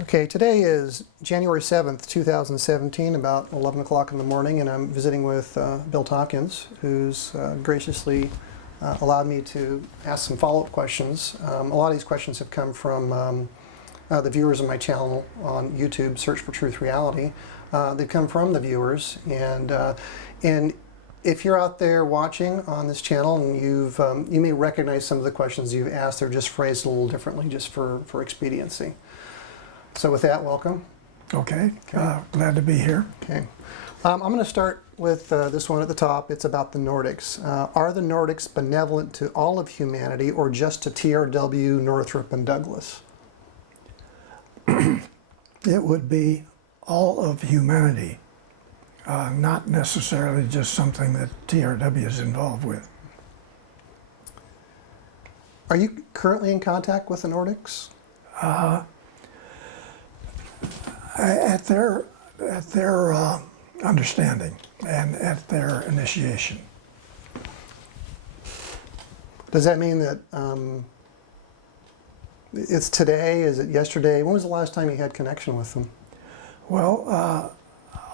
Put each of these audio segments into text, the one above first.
Okay, today is January 7th, 2017, about 11 o'clock in the morning, and I'm visiting with Bill Tompkins, who's graciously allowed me to ask some follow-up questions. A lot of these questions have come from the viewers of my channel on YouTube, Search for Truth Reality. They've come from the viewers, and if you're out there watching on this channel and you may recognize some of the questions you've asked. They're just phrased a little differently just for expediency. So with that, welcome. Okay. Glad to be here. Okay. I'm going to start with this one at the top. It's about the Nordics. Are the Nordics benevolent to all of humanity or just to TRW, Northrop, and Douglas? It would be all of humanity, not necessarily just something that TRW is involved with. Are you currently in contact with the Nordics? At their understanding and at their initiation. Does that mean that it's today? Is it yesterday? When was the last time you had connection with them? Well,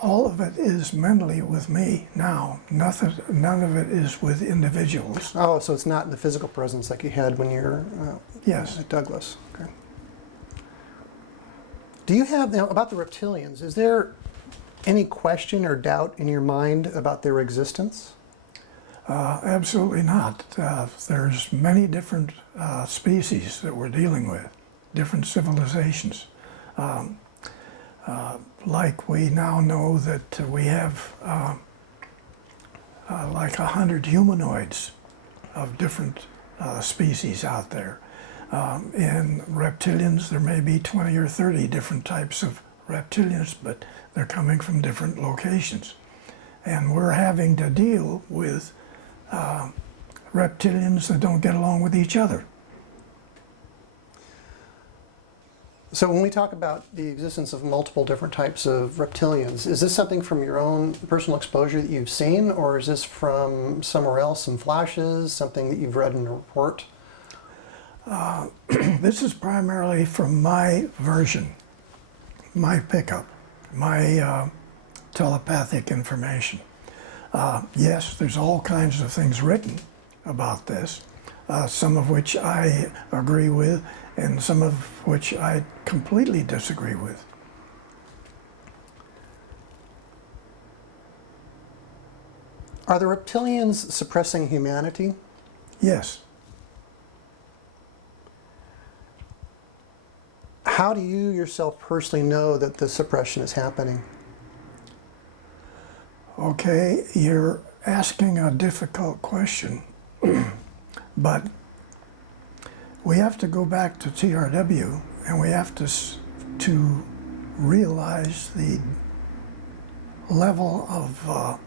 all of it is mentally with me now. None of it is with individuals. Oh, so it's not in the physical presence like you had when you were Yes. at Douglas. Okay. Do you have, now about the reptilians, is there any question or doubt in your mind about their existence? Absolutely not. There's many different species that we're dealing with, different civilizations. Like we now know that we have like 100 humanoids of different species out there. In reptilians, there may be 20 or 30 different types of reptilians, but they're coming from different locations. And we're having to deal with reptilians that don't get along with each other. So when we talk about the existence of multiple different types of reptilians, is this something from your own personal exposure that you've seen, or is this from somewhere else, some flashes, something that you've read in a report? This is primarily from my version, my pickup, my telepathic information. Yes, there's all kinds of things written about this, some of which I agree with and some of which I completely disagree with. Are the reptilians suppressing humanity? Yes. How do you yourself personally know that the suppression is happening? Okay, you're asking a difficult question, but we have to go back to TRW and we have to realize the level of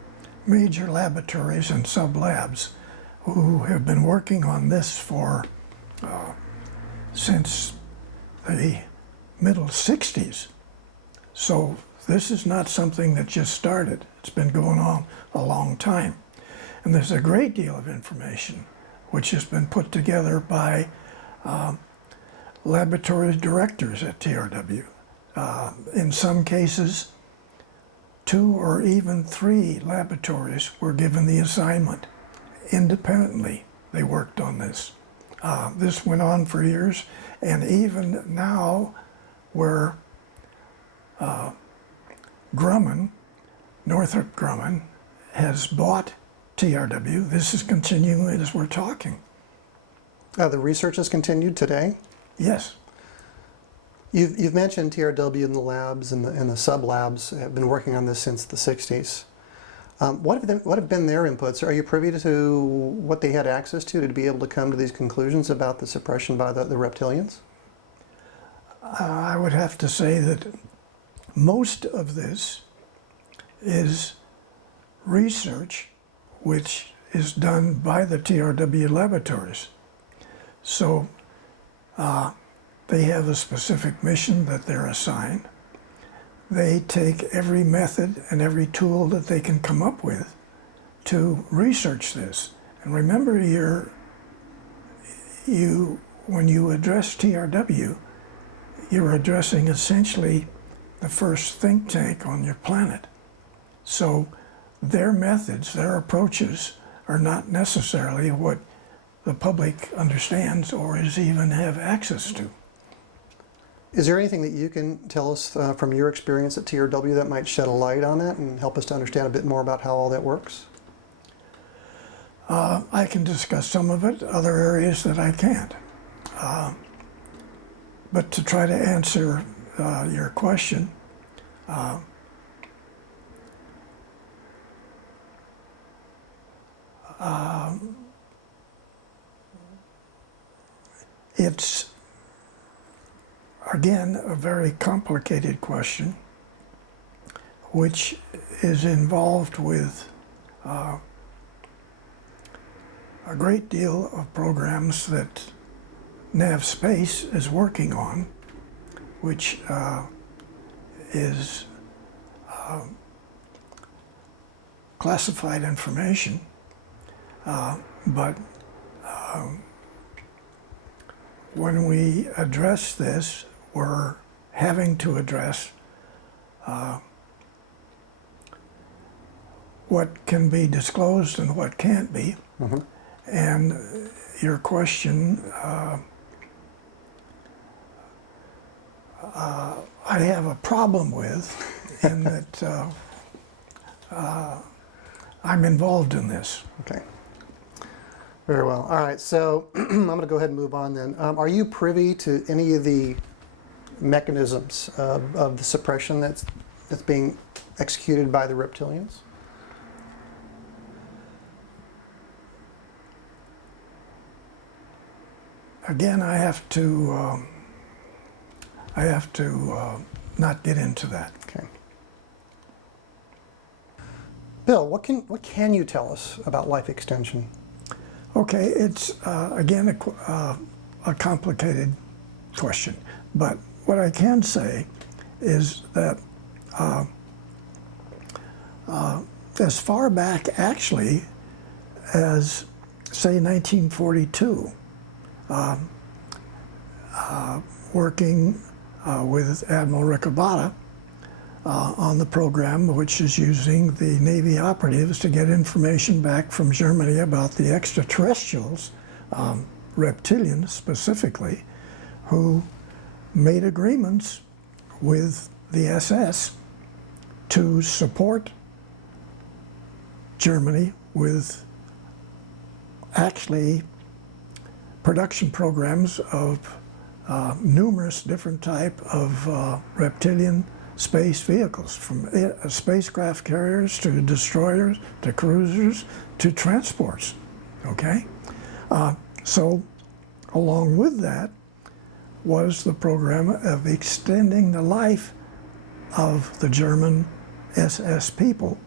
major laboratories and sub-labs who have been working on this for since the middle 60s. So this is not something that just started. It's been going on a long time. And there's a great deal of information which has been put together by laboratory directors at TRW. In some cases, 2 or even 3 laboratories were given the assignment. Independently, they worked on this. This went on for years, and even now, where Grumman, Northrop Grumman, has bought TRW, this is continuing as we're talking. The research has continued today? Yes. You've mentioned TRW in the labs and the sub-labs have been working on this since the 60s. What have been their inputs? Are you privy to what they had access to be able to come to these conclusions about the suppression by the reptilians? I would have to say that most of this is research which is done by the TRW laboratories. So they have a specific mission that they're assigned. They take every method and every tool that they can come up with to research this. And remember, when you address TRW, you're addressing essentially the first think tank on your planet. So their methods, their approaches are not necessarily what the public understands or is even have access to. Is there anything that you can tell us from your experience at TRW that might shed a light on that and help us to understand a bit more about how all that works? I can discuss some of it, other areas that I can't. But to try to answer your question, it's, again, a very complicated question, which is involved with a great deal of programs that NAV Space is working on, which is classified information, but when we address this, we're having to address what can be disclosed and what can't be. Mm-hmm. And your question, I have a problem with, in that I'm involved in this. Okay. Very well. All right, so I'm going to go ahead and move on then. Are you privy to any of the mechanisms of the suppression that's being executed by the reptilians? Again, I have to not get into that. Okay. Bill, what can you tell us about life extension? Okay, it's again a complicated question, but what I can say is that as far back actually as, say, 1942, working with Admiral Ricobata on the program, which is using the Navy operatives to get information back from Germany about the extraterrestrials, reptilians specifically, who made agreements with the SS to support Germany with actually production programs of numerous different type of reptilian space vehicles, from spacecraft carriers to destroyers to cruisers to transports. Okay, so along with that was the program of extending the life of the German SS people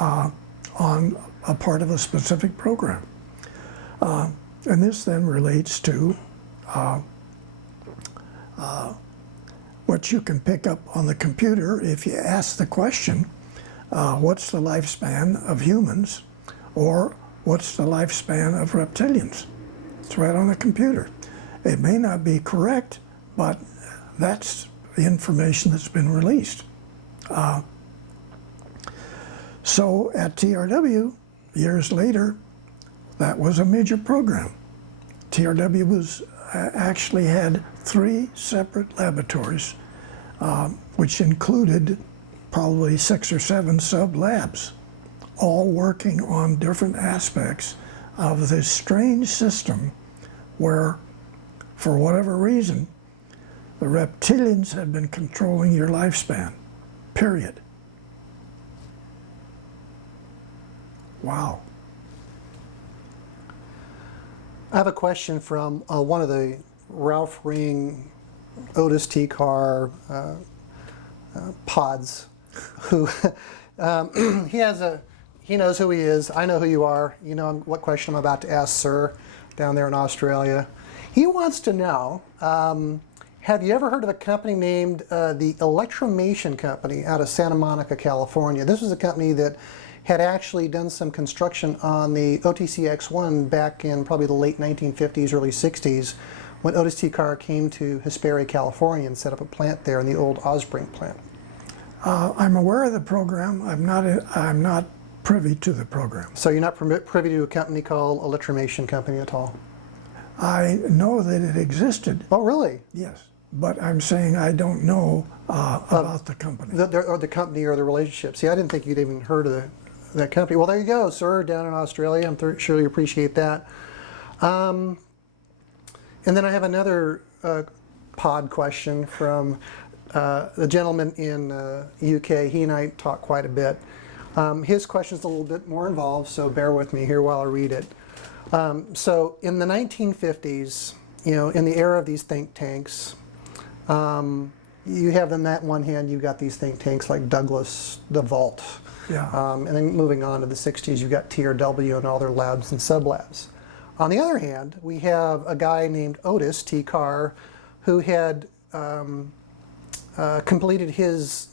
on a part of a specific program. And this then relates to what you can pick up on the computer if you ask the question, what's the lifespan of humans, or what's the lifespan of reptilians? It's right on the computer. It may not be correct, but that's the information that's been released. So at TRW, years later, that was a major program. TRW was actually had 3 separate laboratories, which included probably 6 or 7 sub-labs, all working on different aspects of this strange system where, for whatever reason, the reptilians had been controlling your lifespan, period. Wow. I have a question from one of the Ralph Ring Otis T. Carr pods, who he knows who he is. I know who you are. You know what question I'm about to ask, sir, down there in Australia. He wants to know, have you ever heard of a company named the Electromation Company out of Santa Monica, California? This was a company that had actually done some construction on the OTC-X1 back in probably the late 1950s, early 60s, when Otis T. Carr came to Hesperia, California and set up a plant there in the old Osprey plant. I'm aware of the program. I'm not privy to the program. So you're not privy to a company called Electromation Company at all? I know that it existed, Oh, really? yes, but I'm saying I don't know about the company. Or the company or the relationship. See, I didn't think you'd even heard of that company. Well, there you go, sir, down in Australia. I'm sure you appreciate that. And then I have another pod question from the gentleman in UK. He and I talk quite a bit. His question is a little bit more involved, so bear with me here while I read it. So in the 1950s, in the era of these think tanks, you have on that one hand, you've got these think tanks like Douglas, the Vault. Yeah. And then moving on to the 60s, you've got TRW and all their labs and sublabs. On the other hand, we have a guy named Otis T. Carr who had completed his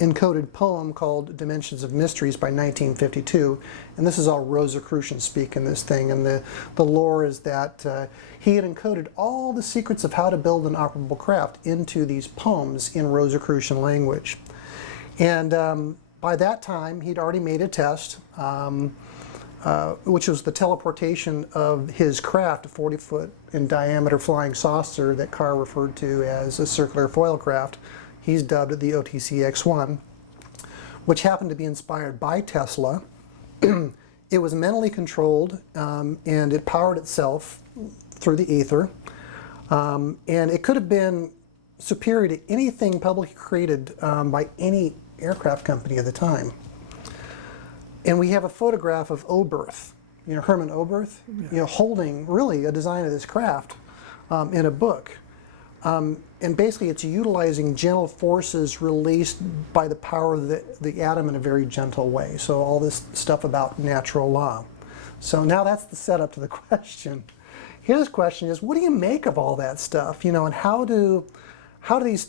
encoded poem called Dimensions of Mysteries by 1952. And this is all Rosicrucian speak in this thing. And the lore is that he had encoded all the secrets of how to build an operable craft into these poems in Rosicrucian language. And by that time, he'd already made a test, which was the teleportation of his craft, a 40-foot in diameter flying saucer that Carr referred to as a circular foil craft. He's dubbed it the OTC-X1, which happened to be inspired by Tesla. It was mentally controlled, and it powered itself through the ether. And it could have been superior to anything publicly created by any aircraft company at the time. And we have a photograph of Oberth, Herman Oberth, holding really a design of this craft in a book. And basically it's utilizing gentle forces released by the power of the atom in a very gentle way. So all this stuff about natural law. So now that's the setup to the question. His question is, what do you make of all that stuff? And how do these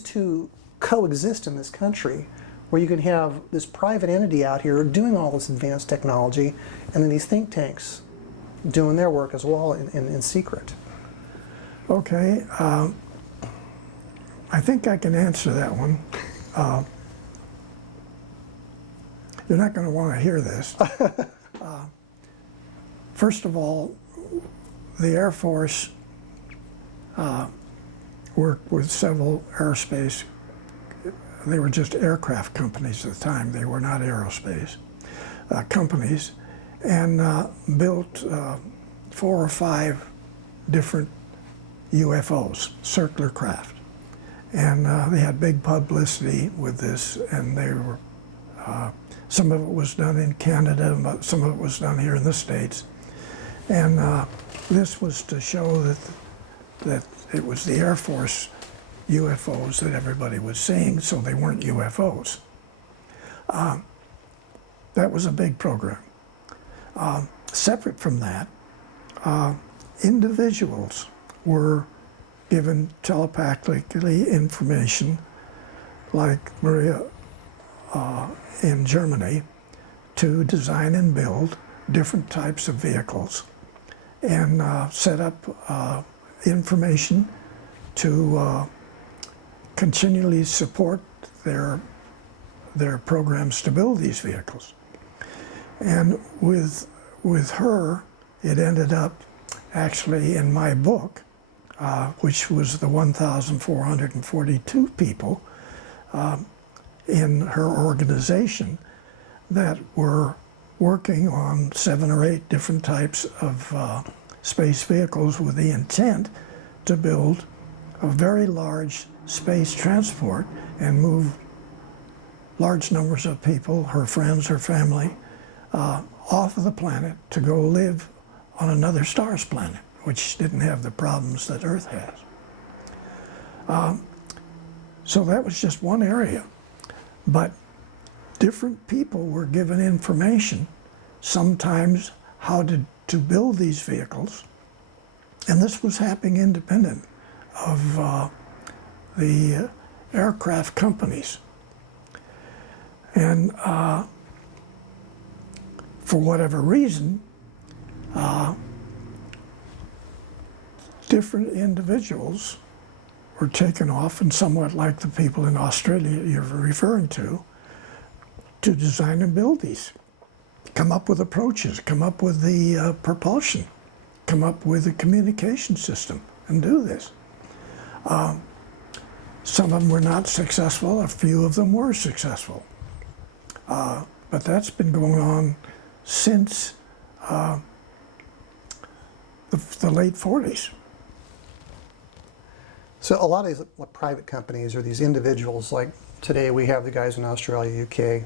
two coexist in this country, where you can have this private entity out here doing all this advanced technology, and then these think tanks doing their work as well in secret? Okay, I think I can answer that one. You're not going to want to hear this. First of all, the Air Force worked with several aerospace. They were just aircraft companies at the time. They were not aerospace companies, and built 4 or 5 different UFOs, circular craft. And they had big publicity with this, and they were, some of it was done in Canada, but some of it was done here in the States. And this was to show that it was the Air Force UFOs that everybody was seeing, so they weren't UFOs. That was a big program. Separate from that, individuals were given telepathically information, like Maria in Germany, to design and build different types of vehicles and set up information to continually support their programs to build these vehicles. And with her, it ended up actually in my book, which was the 1,442 people in her organization that were working on 7 or 8 different types of space vehicles with the intent to build a very large space transport and move large numbers of people, her friends, her family, off of the planet to go live on another star's planet, which didn't have the problems that Earth has. So that was just one area. But different people were given information, sometimes how to build these vehicles, and this was happening independent of the aircraft companies. And for whatever reason, different individuals were taken off, and somewhat like the people in Australia you're referring to design and build these. Come up with approaches, come up with the propulsion, come up with a communication system, and do this. Some of them were not successful, a few of them were successful. But that's been going on since the late 40s. So a lot of these private companies or these individuals, like today we have the guys in Australia, UK,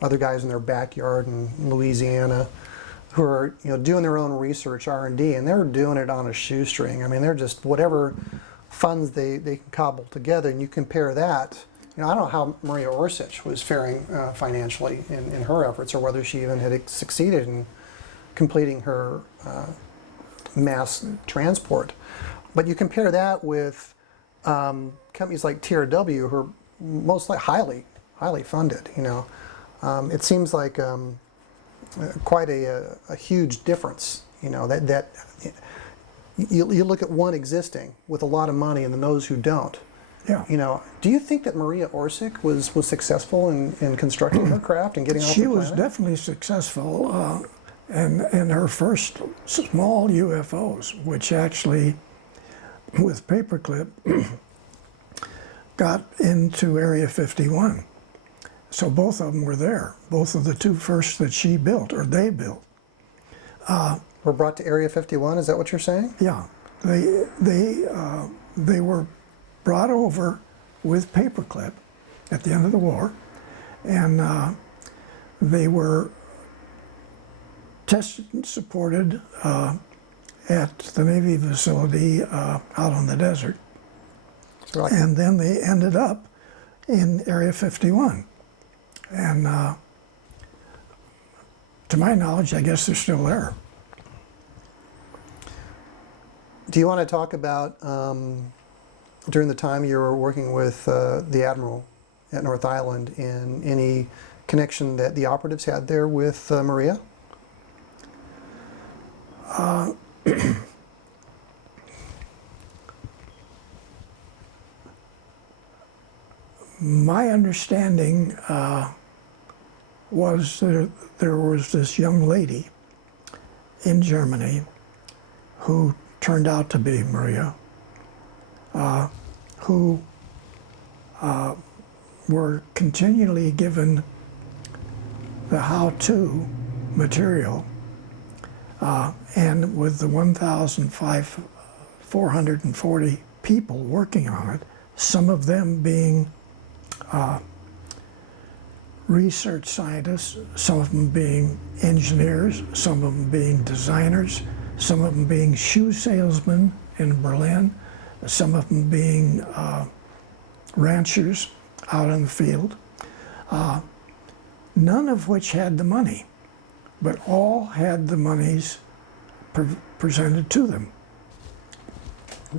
other guys in their backyard in Louisiana, who are doing their own research, R&D, and they're doing it on a shoestring. I mean, they're just whatever funds they can cobble together, and you compare that. I don't know how Maria Orsich was faring financially in her efforts, or whether she even had succeeded in completing her mass transport. But you compare that with companies like TRW, who are mostly highly funded. It seems like quite a huge difference. That you look at one existing with a lot of money and then those who don't. Yeah. Do you think that Maria Orsich was successful in constructing her craft and getting off the She planet? was definitely successful, and her first small UFOs, which actually, with paperclip, got into Area 51. So both of them were there. Both of the two first that she built, or they built. Were brought to Area 51, is that what you're saying? Yeah, they were brought over with paperclip at the end of the war, and they were tested and supported at the Navy facility out on the desert, and then they ended up in Area 51. And to my knowledge, I guess they're still there. Do you want to talk about during the time you were working with the Admiral at North Island, and any connection that the operatives had there with Maria? My understanding was there was this young lady in Germany who turned out to be Maria, who were continually given the how-to material, and with the 1,440 people working on it, some of them being research scientists, some of them being engineers, some of them being designers, some of them being shoe salesmen in Berlin, some of them being ranchers out in the field, none of which had the money, but all had the monies presented to them.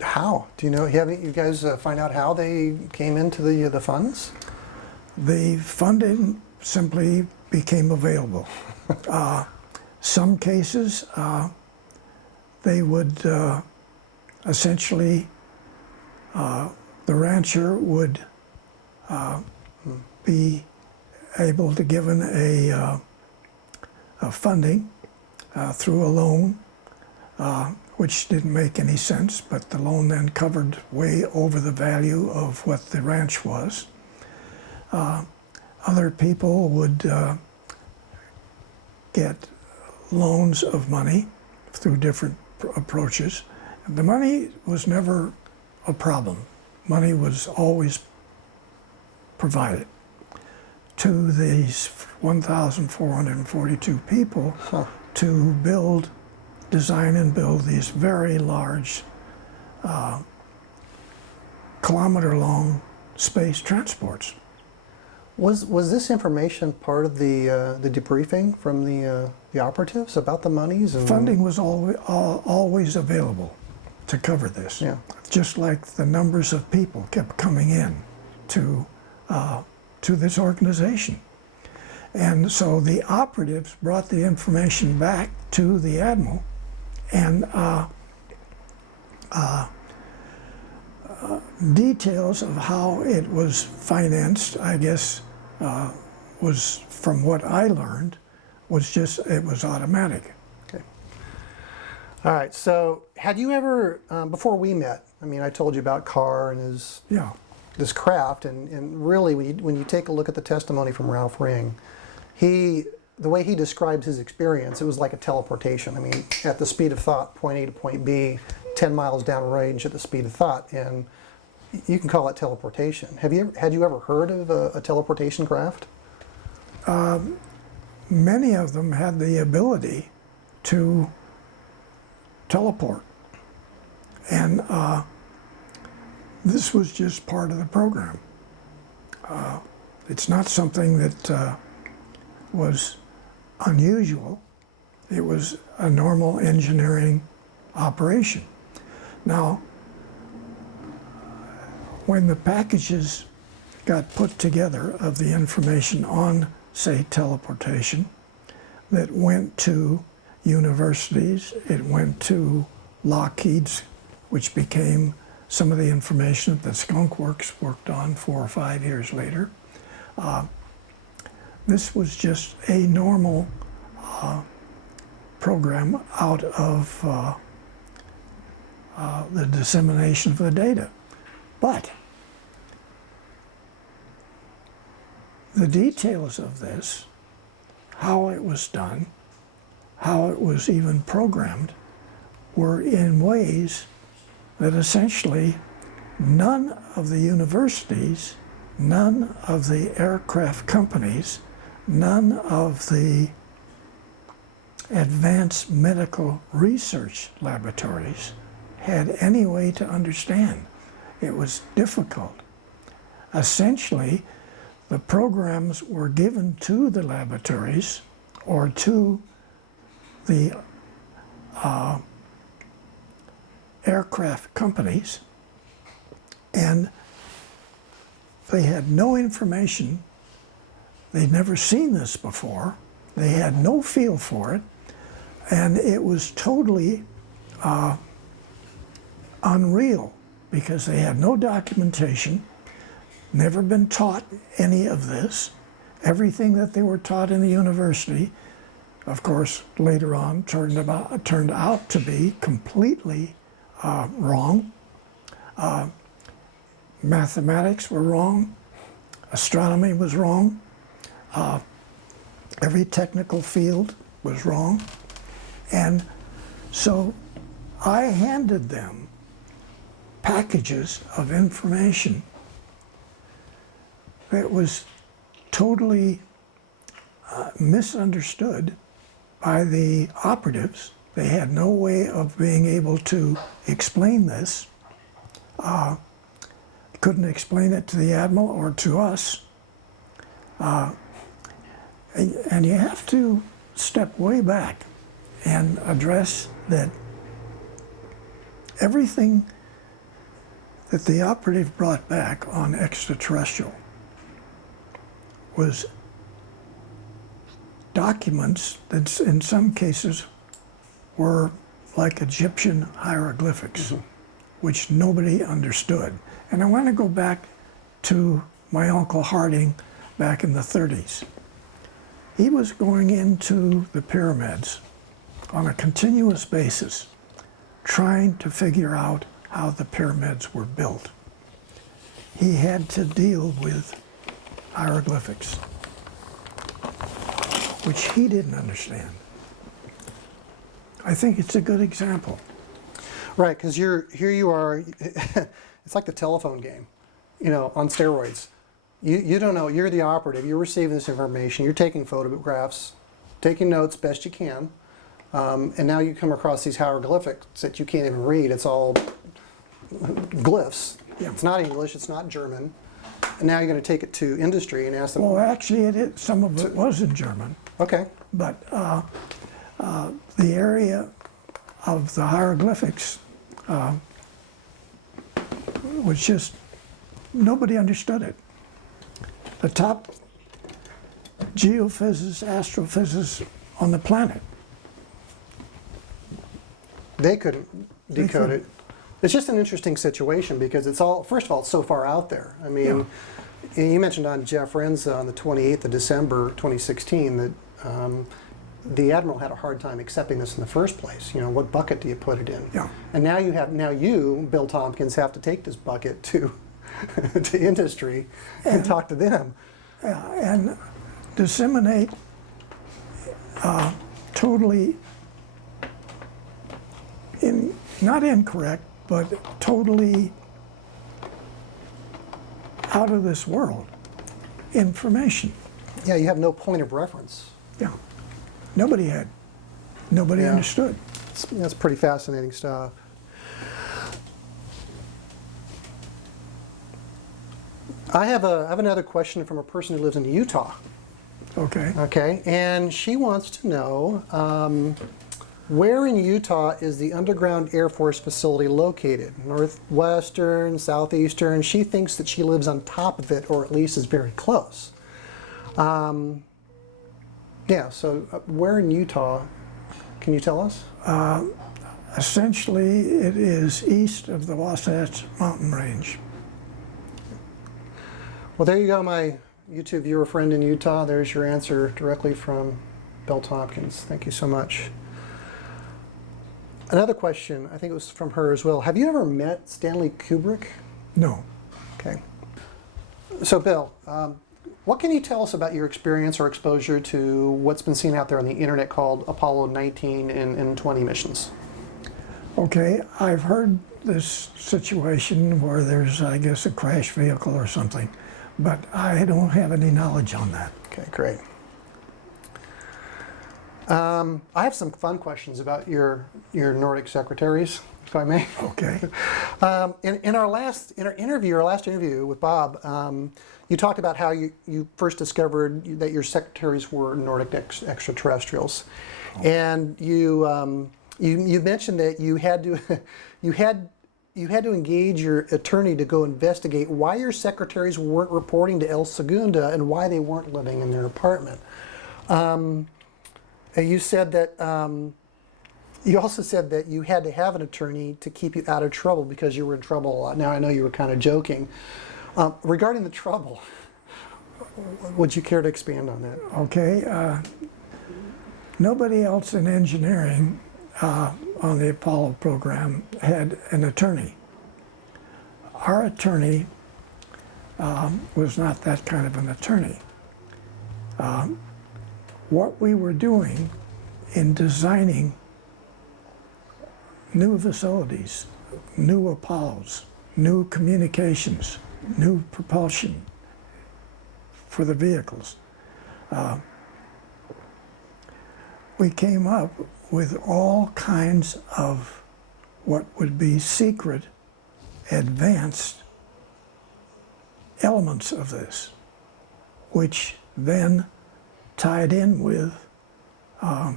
How? Do you know? You guys find out how they came into the funds? The funding simply became available. Some cases, they would essentially, the rancher would be able to given a funding through a loan, which didn't make any sense, but the loan then covered way over the value of what the ranch was. Other people would get loans of money through different approaches. The money was never a problem. Money was always provided to these 1,442 people to design and build these very large, kilometer-long space transports. Was this information part of the debriefing from the operatives about the monies? And funding was always available to cover this. Yeah. Just like the numbers of people kept coming in to this organization. And so the operatives brought the information back to the Admiral, and Details of how it was financed, I guess, was, from what I learned, was just, it was automatic. Okay. All right. So, had you ever, before we met? I mean, I told you about Carr and his Yeah. this craft, and really, when you take a look at the testimony from Ralph Ring, the way he describes his experience, it was like a teleportation. I mean, at the speed of thought, point A to point B, 10 miles downrange at the speed of thought, and you can call it teleportation. Had you ever heard of a teleportation craft? Many of them had the ability to teleport. And this was just part of the program. It's not something that was unusual. It was a normal engineering operation. Now, when the packages got put together of the information on, say, teleportation, that went to universities, it went to Lockheed's, which became some of the information that the Skunk Works worked on 4 or 5 years later. This was just a normal program out of the dissemination of the data. But the details of this, how it was done, how it was even programmed, were in ways that essentially none of the universities, none of the aircraft companies, none of the advanced medical research laboratories had any way to understand. It was difficult. Essentially, the programs were given to the laboratories or to the aircraft companies, and they had no information. They'd never seen this before. They had no feel for it, and it was totally unreal because they had no documentation, never been taught any of this. Everything that they were taught in the university, of course, later on turned out to be completely wrong. Mathematics were wrong. Astronomy was wrong. Every technical field was wrong. And so I handed them packages of information that was totally misunderstood by the operatives. They had no way of being able to explain this. Couldn't explain it to the admiral or to us. And you have to step way back and address that everything that the operative brought back on extraterrestrial was documents that in some cases were like Egyptian hieroglyphics, which nobody understood. And I want to go back to my Uncle Harding back in the 30s. He was going into the pyramids on a continuous basis, trying to figure out how the pyramids were built. He had to deal with hieroglyphics, which he didn't understand. I think it's a good example. Right, because here you are, it's like the telephone game, on steroids. You don't know, you're the operative, you're receiving this information, you're taking photographs, taking notes best you can, and now you come across these hieroglyphics that you can't even read. It's all glyphs. Yeah. It's not English, it's not German. And now you're going to take it to industry and ask them. Well, actually, some of it was in German. Okay. But the area of the hieroglyphics was just, nobody understood it. The top geophysicists, astrophysicists on the planet. They couldn't decode it. It's just an interesting situation because it's all, first of all, it's so far out there. I mean, you mentioned on Jeff Renza on the 28th of December 2016 that the Admiral had a hard time accepting this in the first place. You know, what bucket do you put it in? Yeah. And now you, Bill Tompkins, have to take this bucket to to industry and talk to them. And disseminate totally, not incorrect, but totally out of this world information. Yeah, you have no point of reference. Yeah. Nobody had. Nobody Yeah. understood. That's pretty fascinating stuff. I have another question from a person who lives in Utah. Okay. Okay, and she wants to know where in Utah is the underground Air Force facility located? Northwestern, southeastern? She thinks that she lives on top of it, or at least is very close. Yeah, so where in Utah? Can you tell us? Essentially, it is east of the Wasatch Mountain Range. Well, there you go, my YouTube viewer friend in Utah. There's your answer directly from Bill Tompkins. Thank you so much. Another question, I think it was from her as well. Have you ever met Stanley Kubrick? No. Okay. So, Bill, what can you tell us about your experience or exposure to what's been seen out there on the internet called Apollo 19 and 20 missions? Okay, I've heard this situation where there's, I guess, a crash vehicle or something, but I don't have any knowledge on that. Okay, great. I have some fun questions about your Nordic secretaries, if I may. Okay. In our last interview with Bob, you talked about how you first discovered that your secretaries were Nordic extraterrestrials, and you mentioned that you had to engage your attorney to go investigate why your secretaries weren't reporting to El Segunda and why they weren't living in their apartment. You said that you also said that you had to have an attorney to keep you out of trouble because you were in trouble a lot. Now I know you were kind of joking. Regarding the trouble, would you care to expand on that? Okay. Nobody else in engineering on the Apollo program had an attorney. Our attorney was not that kind of an attorney. What we were doing in designing new facilities, new Apollos, new communications, new propulsion for the vehicles, we came up with all kinds of what would be secret, advanced elements of this, which then tied in with the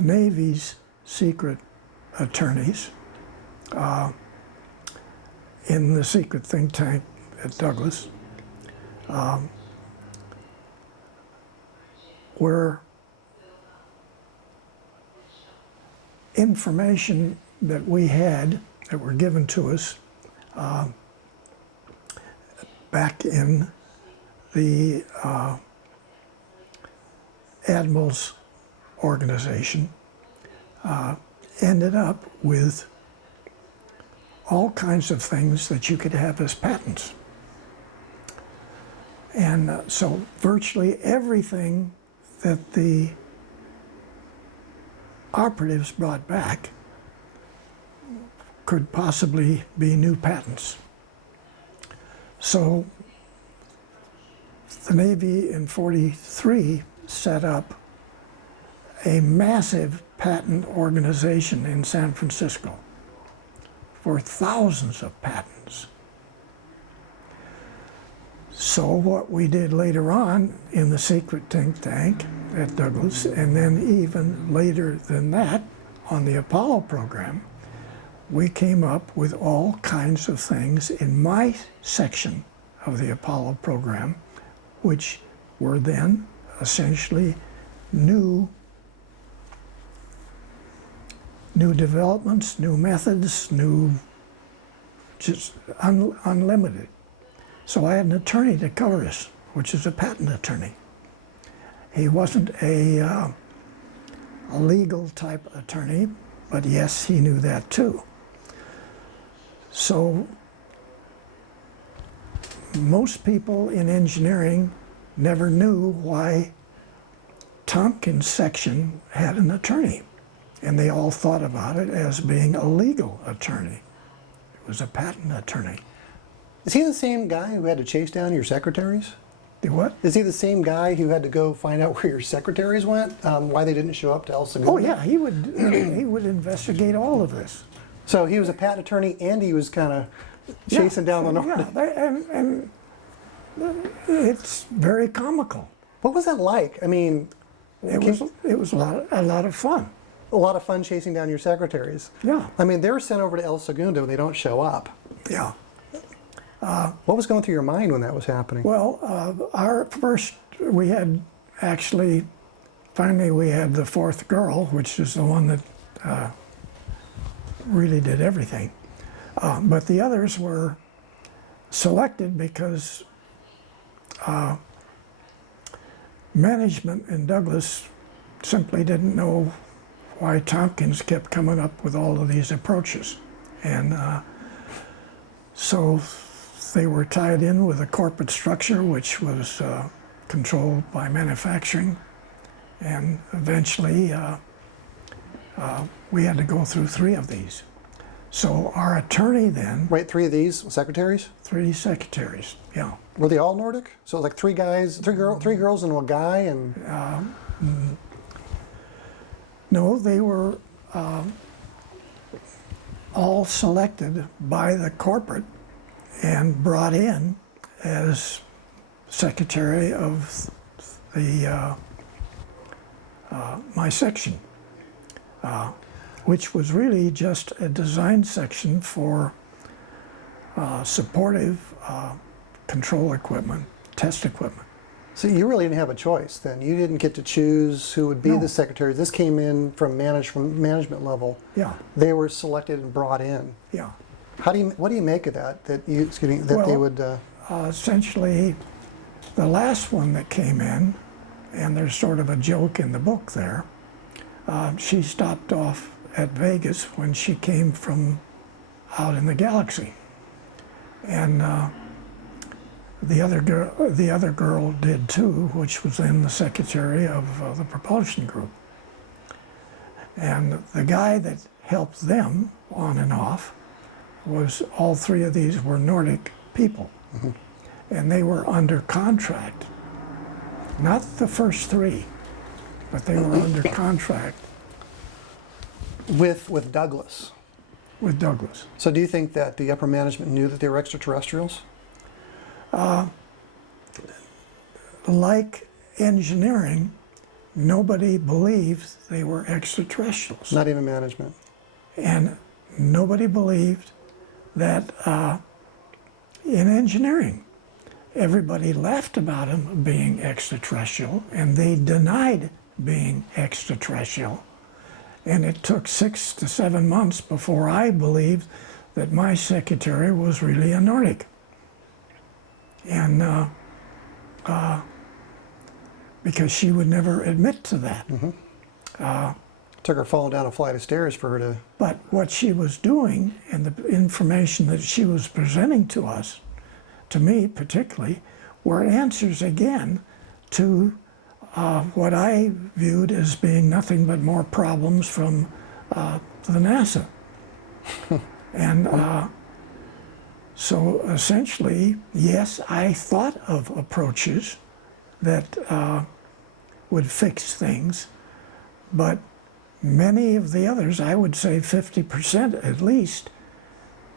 Navy's secret attorneys in the secret think tank at Douglas, where information that we had that were given to us back in the Admiral's organization ended up with all kinds of things that you could have as patents. And so virtually everything that the operatives brought back could possibly be new patents. So the Navy in '43 set up a massive patent organization in San Francisco for thousands of patents. So what we did later on in the secret think tank at Douglas, and then even later than that on the Apollo program, we came up with all kinds of things in my section of the Apollo program, which were then essentially new new developments, new methods, just unlimited. So I had an attorney to cover us, which is a patent attorney. He wasn't a legal type attorney, but yes, he knew that too. So most people in engineering never knew why Tompkins section had an attorney, and they all thought about it as being a legal attorney. It was a patent attorney. Is he the same guy who had to chase down your secretaries? The what? Is he the same guy who had to go find out where your secretaries went, why they didn't show up to El Segundo? Oh yeah, he would investigate all of this. So he was a patent attorney and he was kind of chasing down the Nordic. Yeah, and it's very comical. What was that like? I mean, It was a lot of fun. a lot of fun chasing down your secretaries. Yeah, I mean, they were sent over to El Segundo and they don't show up. yeah. What was going through your mind when that was happening? Well, finally we had the fourth girl, which is the one that really did everything. But the others were selected because management in Douglas simply didn't know why Tompkins kept coming up with all of these approaches. And so they were tied in with a corporate structure which was controlled by manufacturing. And eventually we had to go through 3 of these. So our attorney then, Wait, 3 of these secretaries? 3 secretaries, yeah. Were they all Nordic? So it was like 3 guys, 3 girls and 1 guy, and No, they were all selected by the corporate and brought in as secretary of the my section, which was really just a design section for supportive control equipment, test equipment. so you really didn't have a choice then. You didn't get to choose who would be No. the secretaries. This came in from management level. Yeah, They were selected and brought in. yeah. What do you make of that? That they Well, would. Essentially, the last one that came in, and there's sort of a joke in the book there, she stopped off at Vegas when she came from out in the galaxy. And the other girl did too, which was then the secretary of the propulsion group. And the guy that helped them on and off was, all 3 of these were Nordic people. Mm-hmm. And they were under contract. Not the first 3, but they were under contract with Douglas. with Douglas. So do you think that the upper management knew that they were extraterrestrials? Like engineering, nobody believed they were extraterrestrials. Not even management. And nobody believed that in engineering. Everybody laughed about them being extraterrestrial, and they denied being extraterrestrial. And it took 6 to 7 months before I believed that my secretary was really a Nordic. And because she would never admit to that. Took her falling down a flight of stairs for her to. But what she was doing and the information that she was presenting to us, to me particularly, were answers again to what I viewed as being nothing but more problems from the NASA. And so essentially, yes, I thought of approaches that would fix things, but many of the others, I would say 50% at least,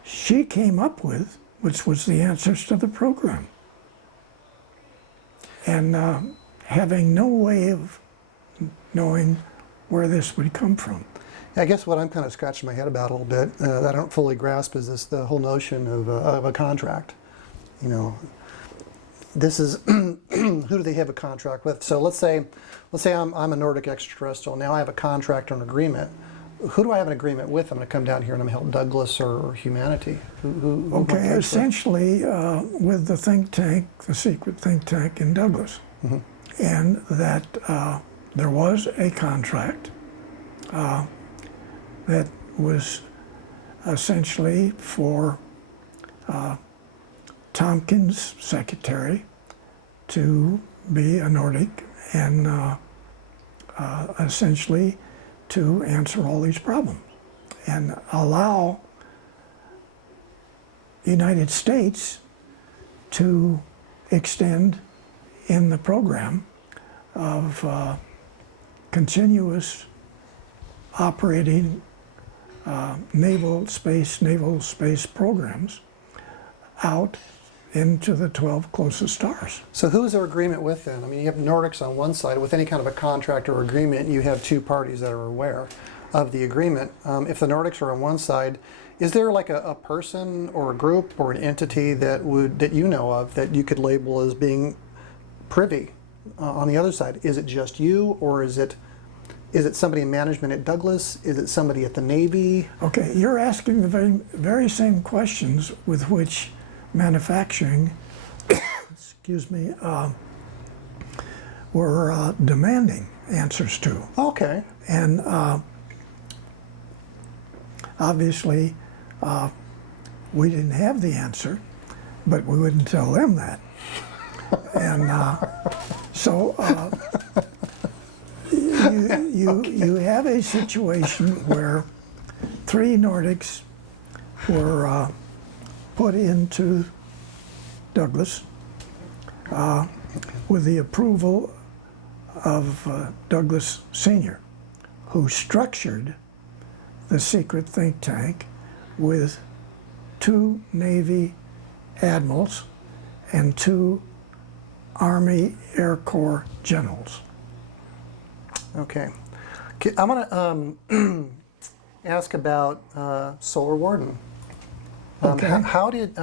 she came up with, which was the answers to the program. And having no way of knowing where this would come from. I guess what I'm kind of scratching my head about a little bit that I don't fully grasp is the whole notion of a contract. You know, this is who do they have a contract with? So let's say I'm a Nordic extraterrestrial. Now I have a contract or an agreement. who do I have an agreement with? I'm going to come down here and I'm help Douglas or humanity. Who Okay, might I essentially with the think tank, the secret think tank in Douglas, and that there was a contract that was essentially for Tompkins' secretary to be a Nordic and essentially to answer all these problems and allow the United States to extend in the program of continuous operating naval space programs out into the 12 closest stars. So who's their agreement with then? I mean, you have Nordics on one side. With any kind of a contract or agreement, you have two parties that are aware of the agreement. If the Nordics are on one side, is there like a person or a group or an entity that you know of that you could label as being privy on the other side? Is it just you, or is it somebody in management at Douglas? Is it somebody at the Navy? Okay, you're asking the very same questions with which manufacturing, excuse me, were demanding answers to. Okay. And obviously, we didn't have the answer, but we wouldn't tell them that. And so you have a situation where 3 Nordics were put into Douglas with the approval of Douglas Sr., who structured the secret think tank with 2 Navy admirals and 2 Army Air Corps generals. Okay. I'm going to ask about Solar Warden. Okay. How did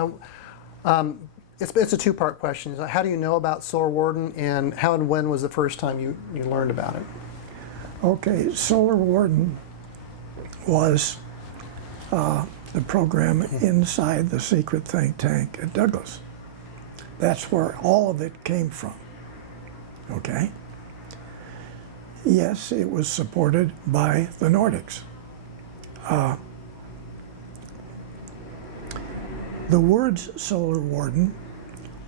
it's a two-part question. How do you know about Solar Warden, and how and when was the first time you learned about it? Okay, Solar Warden was the program inside the secret think tank at Douglas. That's where all of it came from. Okay? Yes, it was supported by the Nordics. The words Solar Warden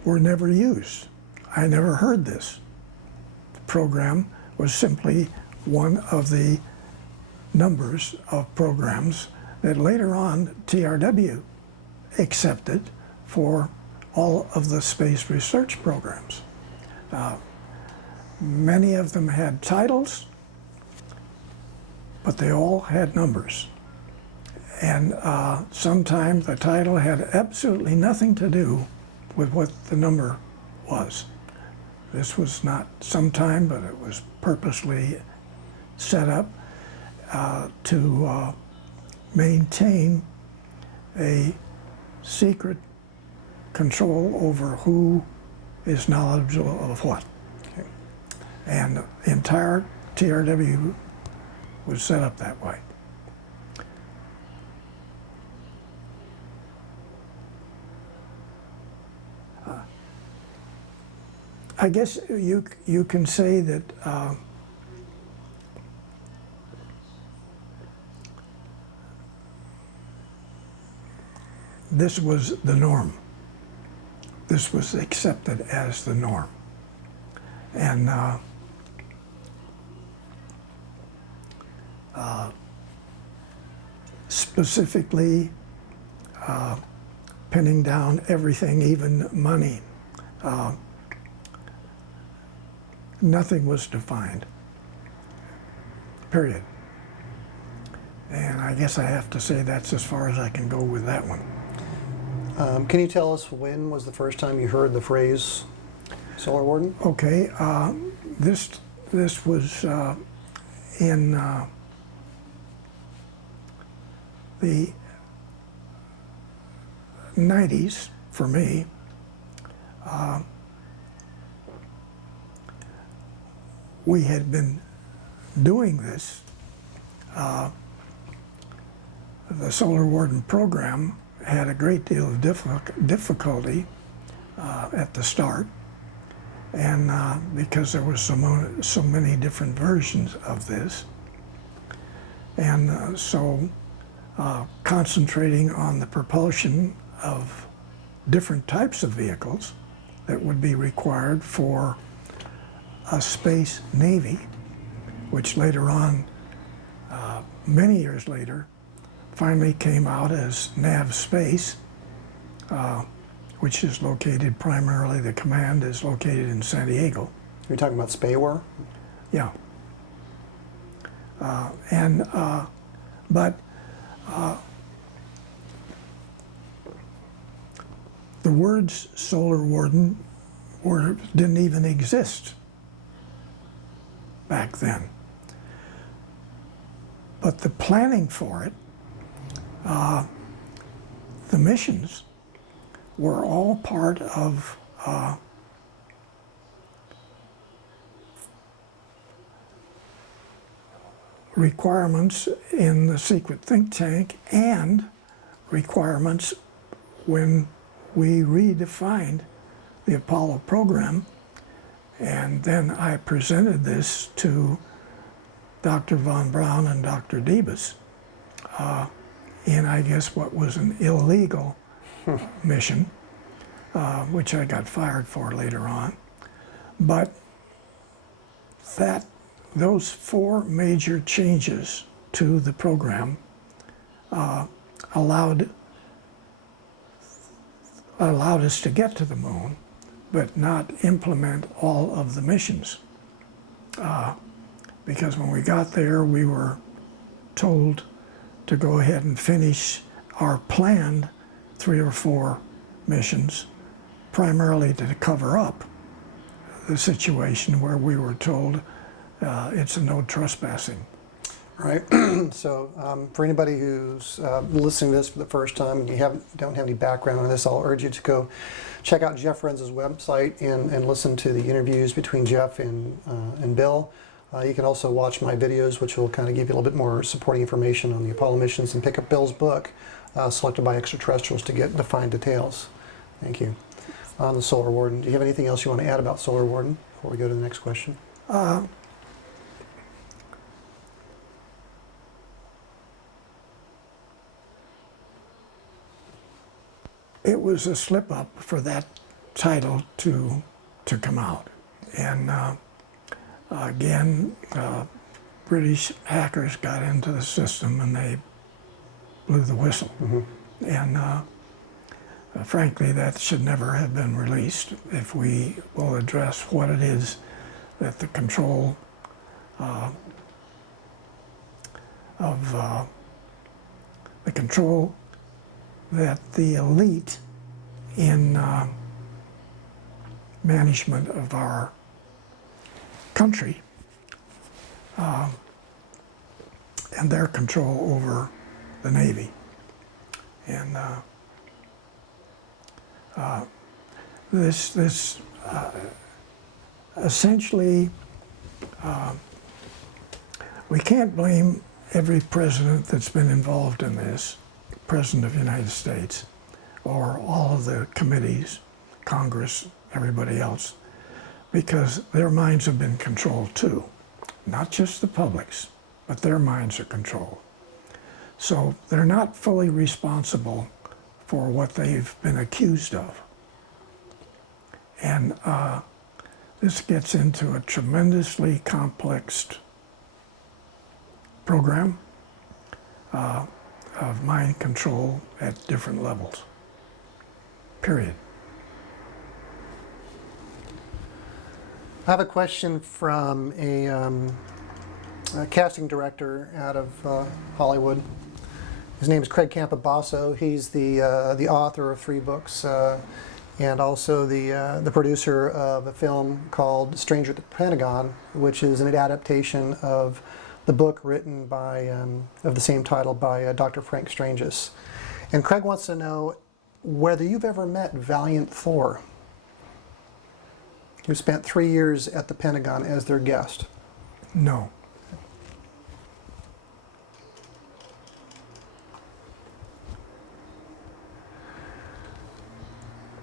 were never used. I never heard this. The program was simply one of the numbers of programs that later on TRW accepted for all of the space research programs. Many of them had titles, but they all had numbers. And sometimes the title had absolutely nothing to do with what the number was. This was not sometime, but it was purposely set up to maintain a secret control over who is knowledgeable of what. Okay. And the entire TRW was set up that way. I guess you can say that this was the norm. This was accepted as the norm. And specifically pinning down everything, even money. Nothing was defined, period. And I guess I have to say that's as far as I can go with that one. Can you tell us when was the first time you heard the phrase Solar Warden? Okay, this was in the 90s for me. We had been doing this the Solar Warden program had a great deal of difficulty at the start, and because there were so many different versions of this, and so concentrating on the propulsion of different types of vehicles that would be required for a space navy, which later on, many years later, finally came out as NAV Space, which is located primarily, the command is located in San Diego. You're talking about Spyware? Yeah. But the words Solar Warden didn't even exist back then. But the planning for it, the missions, were all part of requirements in the secret think tank and requirements when we redefined the Apollo program. And then I presented this to Dr. von Braun and Dr. Debus in, I guess, what was an illegal mission, which I got fired for later on. But those 4 major changes to the program allowed us to get to the moon, but not implement all of the missions. Because when we got there, we were told to go ahead and finish our planned 3 or 4 missions, primarily to cover up the situation where we were told it's a no trespassing. Right. So for anybody who's listening to this for the first time and you don't have any background on this, I'll urge you to go check out Jeff Renz's website and listen to the interviews between Jeff and Bill. You can also watch my videos, which will kind of give you a little bit more supporting information on the Apollo missions, and pick up Bill's book, Selected by Extraterrestrials, to get defined details. Thank you. On the Solar Warden, do you have anything else you want to add about Solar Warden before we go to the next question? It was a slip up for that title to come out. And again, British hackers got into the system and they blew the whistle. Mm-hmm. And frankly, that should never have been released. If we will address what it is that the control that the elite in management of our country and their control over the Navy. And this essentially, we can't blame every president that's been involved in this, President of the United States, or all of the committees, Congress, everybody else, because their minds have been controlled too. Not just the public's, but their minds are controlled. So they're not fully responsible for what they've been accused of. And this gets into a tremendously complex program of mind control at different levels, period. I have a question from a casting director out of Hollywood. His name is Craig Campobasso. He's the author of 3 books and also the producer of a film called Stranger at the Pentagon, which is an adaptation of the book written by of the same title by Dr. Frank Stranges. And Craig wants to know whether you've ever met Valiant Thor, who spent 3 years at the Pentagon as their guest. No.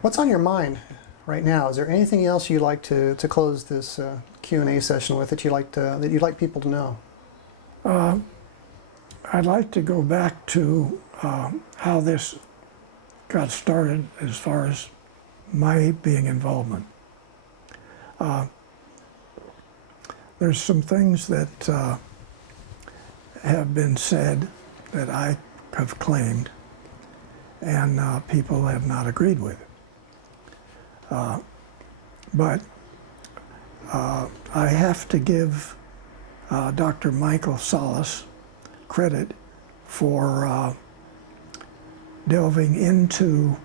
What's on your mind right now? Is there anything else you'd like to close this Q&A session with that you'd like people to know? I'd like to go back to how this got started as far as my being involvement. There's some things that have been said that I have claimed and people have not agreed with. But I have to give Dr. Michael Salas credit for delving into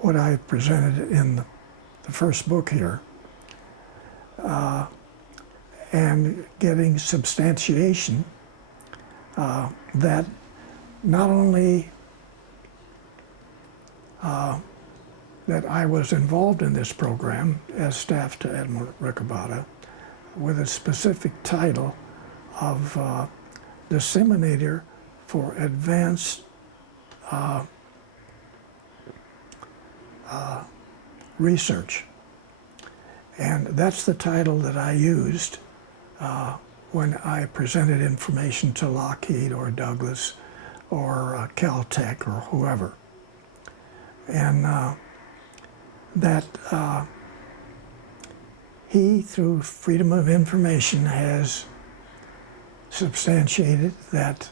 what I presented in the first book here and getting substantiation that not only that I was involved in this program as staff to Admiral Riccobotta with a specific title of disseminator for advanced research. And that's the title that I used when I presented information to Lockheed or Douglas or Caltech or whoever. And that he, through freedom of information, has substantiated that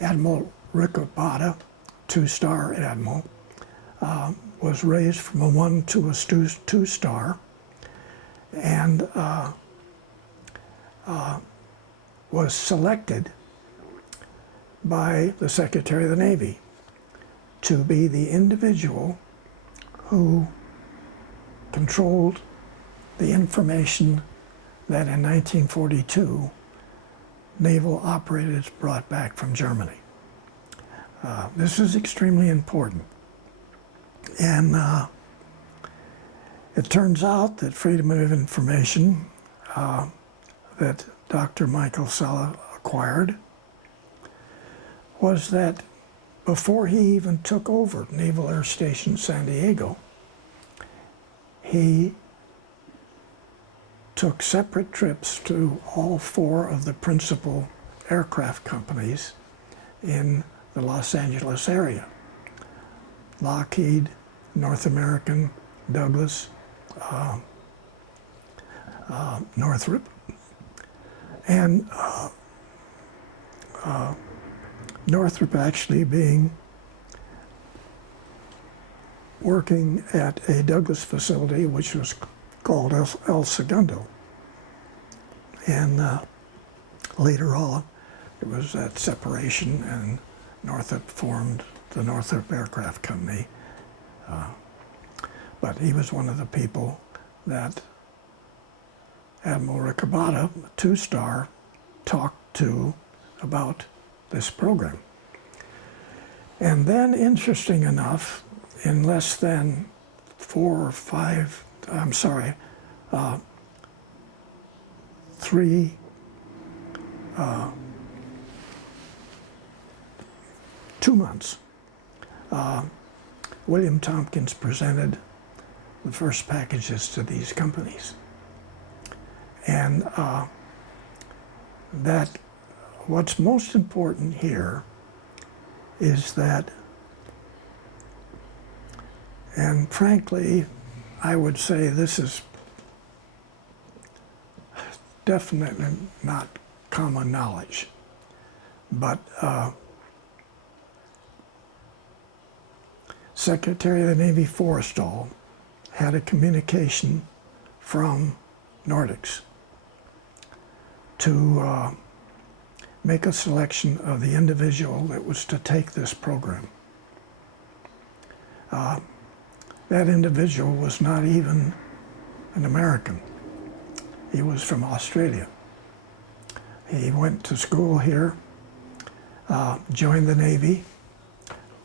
Admiral Riccobotta, two-star admiral, was raised from a 1 to a two-star, and was selected by the Secretary of the Navy to be the individual who controlled the information that in 1942 naval operators brought back from Germany. This is extremely important. And it turns out that freedom of information that Dr. Michael Sala acquired was that before he even took over Naval Air Station San Diego, he took separate trips to all 4 of the principal aircraft companies in the Los Angeles area: Lockheed, North American, Douglas, Northrop, and Northrop actually being working at a Douglas facility which was called El Segundo. And later on, it was that separation, and Northrop formed the Northrop Aircraft Company. But he was one of the people that Admiral Riccobotta, two-star, talked to about this program. And then, interesting enough, in less than 4 or 5, I'm sorry, 3, 2 months, William Tompkins presented the first packages to these companies. And that what's most important here is that, and frankly, I would say this is definitely not common knowledge, but Secretary of the Navy Forrestal had a communication from Nordics to make a selection of the individual that was to take this program. That individual was not even an American. He was from Australia. He went to school here, joined the Navy,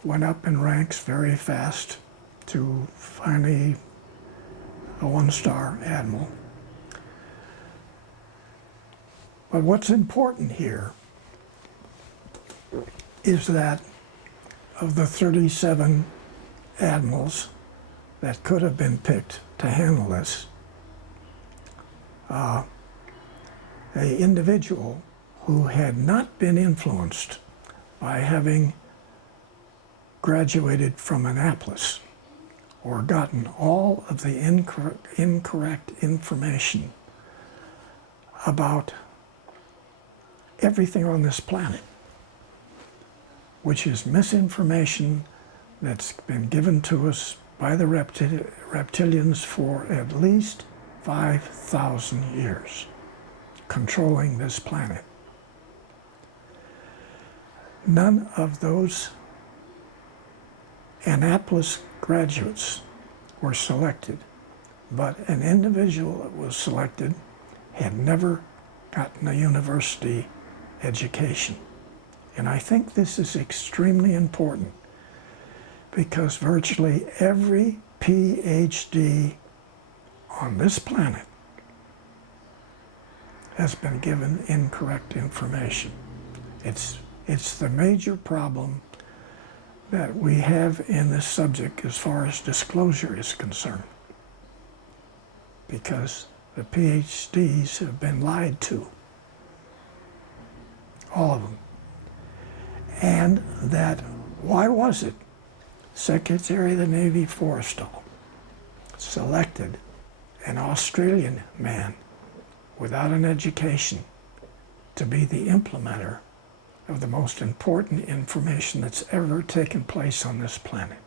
went up in ranks very fast to finally a 1-star admiral. But what's important here is that of the 37 admirals that could have been picked to handle this. An individual who had not been influenced by having graduated from Annapolis or gotten all of the incorrect information about everything on this planet, which is misinformation that's been given to us by the reptilians for at least 5,000 years, controlling this planet. None of those Annapolis graduates were selected, but an individual that was selected had never gotten a university education. And I think this is extremely important because virtually every PhD on this planet has been given incorrect information. It's the major problem that we have in this subject as far as disclosure is concerned, because the PhDs have been lied to, all of them. And that, why was it Secretary of the Navy Forrestal selected an Australian man without an education to be the implementer of the most important information that's ever taken place on this planet?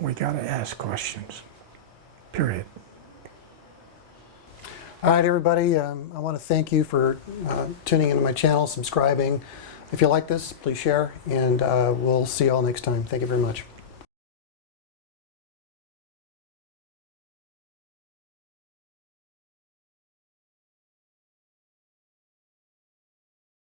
We got to ask questions, period. All right, everybody, I want to thank you for tuning into my channel, subscribing. If you like this, please share, and we'll see you all next time. Thank you very much.